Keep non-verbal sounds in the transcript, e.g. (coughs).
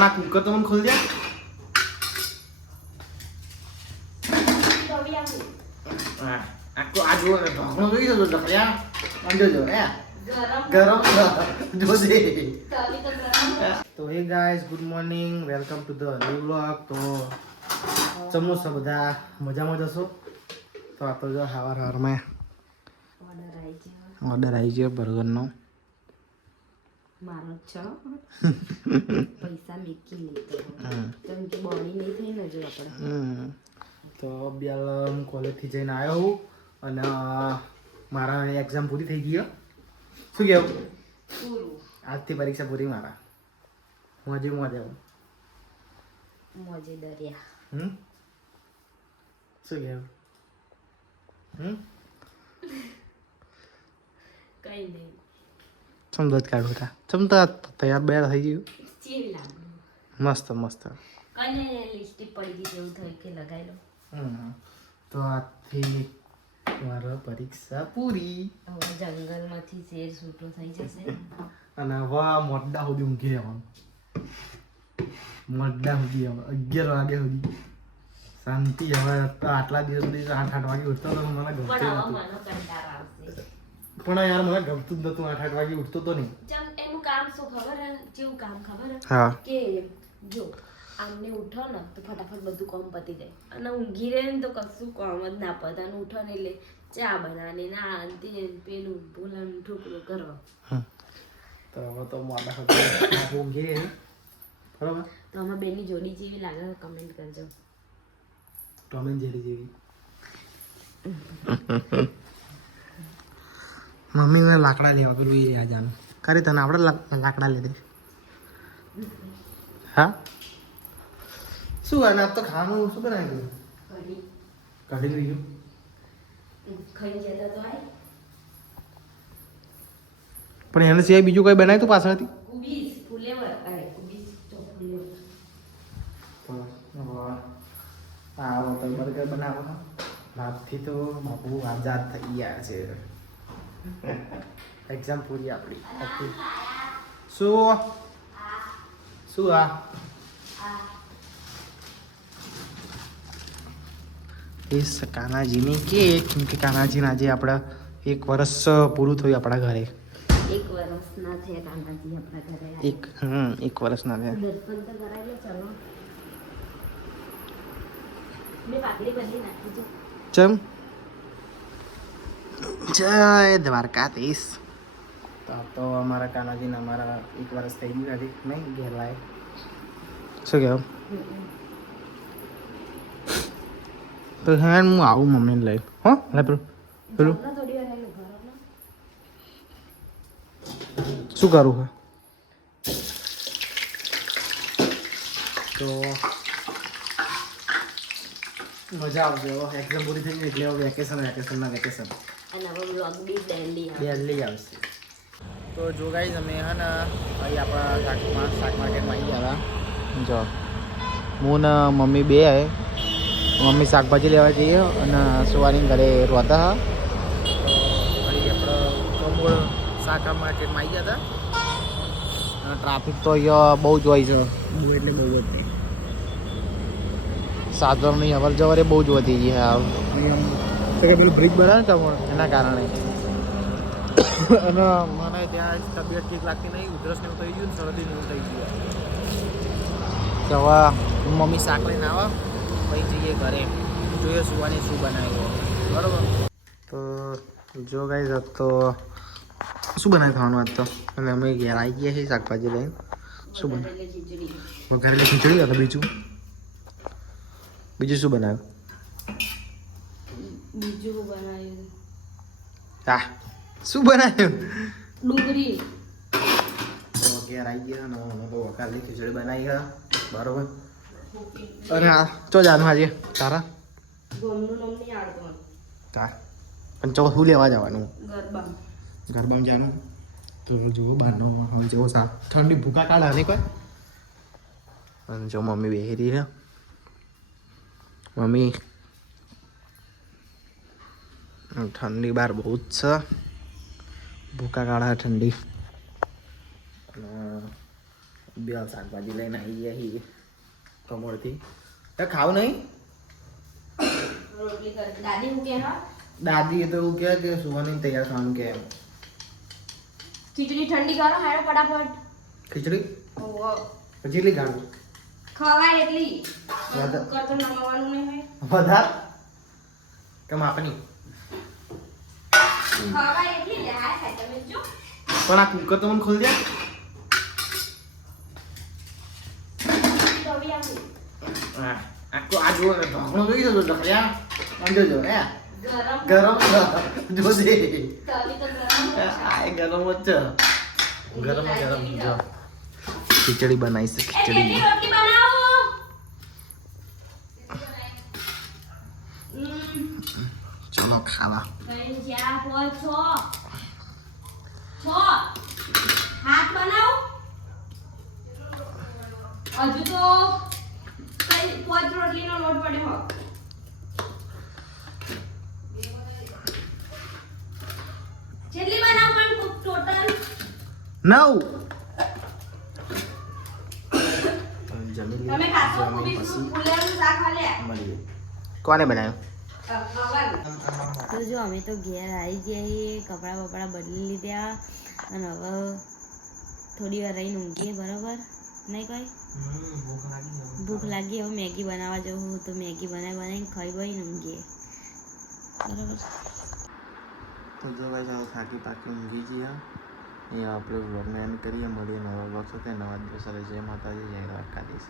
આ કુકર તો મને ખોલી દે હા આખો આ જો ઢોકળો જોઈ જતો ઢોકળ્યા આમ જોજો હે ગરમ જોજે તો hey guys good morning welcome to the new vlog તો ચમો છો બધા મજામાં જશો તો આ તો જો હવાર હવારમાં ઓર્ડર આવી ગયો બર્ગરનો મારો છ. (laughs) પૈસા મેકી લીધો. કેમ કે બોડી નહીં થઈ ને જો આપણે. હમ. તો બ્યાલ હું કોલેજથી જઈને આવ્યો હું અને મારા એક્ઝામ પૂરી થઈ ગઈ શું કહેવું પૂરું. આજથી પરીક્ષા પૂરી મારા. મોજે મોજે આવું. મોજે દરિયા. હમ? શું કહેવું હમ? કઈ નહીં. સમજો જ કાઢું હતા ચમતા તૈયાર બે થઈ ગયું. મસ્ત મસ્ત. તો આથી મારો પરીક્ષા પૂરી. જંગલમાંથી શેર છૂટો થઈ જશે. અને વાહ મોડા સુધી ઊંઘી રહેવાનું. મોડા સુધી અગિયાર વાગે સુધી. શાંતિ હવે તો આટલા દિવસ સુધી આઠ આઠ વાગે ઉઠતો તો મને ગમતું પણ યાર મને ગમતું જ નતું. આઠ આઠ વાગે ઉઠતો તો નહીં. એનું કામ શું ખબર જેવું કામ ખબર કે જો આમને ઉઠો ને તો ફટાફટ બધું કામ પતી જાય. અને ઊંઘી રહે ને તો કશું કામ જ ના પતે અને ઉઠો ને એટલે ચા બનાવવાની ના આ ને પેલું ભૂલાનું ઠોકરું કરવા. તો હવે તો મોડા સુધી ઊંઘી રહે. બરાબર? તો અમે બેની જોડી જેવી લાગે કમેન્ટ કરજો. ટોમ એન્ડ જેરી જેવી. (laughs) મમ્મીને લાકડા લેવા પેલું એ રહ્યા જાનું. કરી તને આપણે લાકડા લીધે? હા? શું અને આપ તો ખાવાનું શું બનાવી કઢી કાઢી લીધું. તો આય. પણ એને સિવાય બીજું કઈ બનાવ્યું તું પાછળથી? આ તો બર્ગર બનાવો ભાતથી તો બાપુ આઝાદ થઈ ગયા છે. એક્ઝામ પૂરી આપણી ઓકે શું શું આ એ કાનાજીની કેક કેમ કે કાનાજીને આજે આપણા એક વર્ષ પૂરું થયું આપણા ઘરે. એક વર્ષના છે કાંતાજી આપણા ઘરે એક હમ એક વર્ષના થયા દર્પણ તો કરાવી ચલો. મેં પાકડી બદલી નાખી છે. ચમ? જય દ્વારકાધીશ. તો અમારા કાનાજીને અમારા એક વર્ષ થઈ ગયું હજી નહીં ઘેર લાય શું કહેવું તો હા હું આવું મમ્મીને લઈ હો લે પેલું પેલું. શું કરું હે? તો મજા આવશે એક્ઝામ પૂરી થઈ ગઈ એટલે વેકેશન વેકેશનના વેકેશન અને હવે બ્લોગ બી ડેલી આવે આવશે. તો જો ગાઈઝ અમે હે ને અહીં આપણા શાકમાં શાક માર્કેટમાં આવી ગયા હતા. જો. હું ને મમ્મી બે હે. મમ્મી શાકભાજી લેવા જઈએ અને સુવાની ઘરે રોતા હા અહીં આપણે કમોળ શાક માર્કેટમાં આવી ગયા હતા. ટ્રાફિક તો અહીંયા બહુ જ હોય છે. બહુ એટલે બહુ જ સાધનોની અવર જવર બહુ જ વધી ગઈ છે આ. અહીંયા તો કે પેલું બ્રિક બનાવે ને પણ? એના કારણે. (coughs) અને મને ત્યાં તબિયત ઠીક લાગતી નહીં ઉધરસ ને થઈ ગયું ને શરદી ને થઈ ગયું. તો હવે મમ્મી શાક લઈને આવા પછી જઈએ ઘરે. જોઈએ સુવાની શું બનાવ્યું બરાબર? તો જો ગાઈઝ આજ તો શું બનાવી ખાવાનું આજ તો? અને અમે ઘેર આવી ગયા છીએ શાકભાજી લઈને. શું બનાવ્યું વઘારેલી ખીચડી. અને બીજું. બીજું શું બનાવ્યું? બીજું બનાવ્યું હા શું બનાવ્યું? ડુંગળી. તો ઘેર આવી ગયા અને અમે તો વઘારેલી ખીચડી બનાવી ગયા બરોબર. અને આ ચો જાનું આજે? તારા? ગોમનું નામ નહીં આવડતું તાર. પણ ચો શું લેવા જવાનું? ગરબા ગરબામાં જવાનું તો જુઓ બહારનો હવે જેવો સા ઠંડી ભૂકા કાઢા નહીં કોઈ? અને જો મમ્મી બેહી રહી છે. મમ્મી ઠંડી બહાર બહુ જ છે. ભૂકા કાઢા ઠંડી. બે શાકભાજી લઈને આવી ગયા છીએ કમોડથી તો ખાવ નહીં? દાદી એ તો એવું કહે કે સુવાની તૈયાર થવાનું કે ખીચડી ઠંડી કરો હેડો ફટાફટ. ખીચડી? લઈ કાઢું ખવાય એટલી. કરતો નમાવાનું નહીં હોય. વધાર? કેમ માપની પણ આ કુકર તો મને ખોલી દે. આ જુઓ ને ઢોકળો જોઈ ગરમ. (laughs) જોજે. આ ગરમ જ ગરમ ગરમ, જો. ખીચડી બનાવી છે ખીચડી. ચલો ખાવા હજુ તો પાંચ રોટલીનો લોટ પડ્યો હો. કેટલી ટોટલ નવ તમે ખાશો કોબી શાક હાલે કોને બનાવ્યું તો જો અમે તો ઘેર આવી જઈએ કપડાં બપડા બદલી લીધા અને હવે થોડી વાર રહીને ઊંઘીએ બરોબર? નહીં કઈ? ભૂખ લાગી ભૂખ હવે મેગી બનાવવા જવું તો મેગી બનાવી બનાવીને ખાઈ બહીને ઊંઘીએ. બરોબર? તો જો ભાઈ ચાલો થાકી પાકી ઊંઘી જઈએ. અહીંયા આપણે વ્લોગને એન્ડ કરીએ મળીએ નવા વ્લોગ સાથે. નવા દિવસ જય માતાજી જય દ્વારકાધીશ.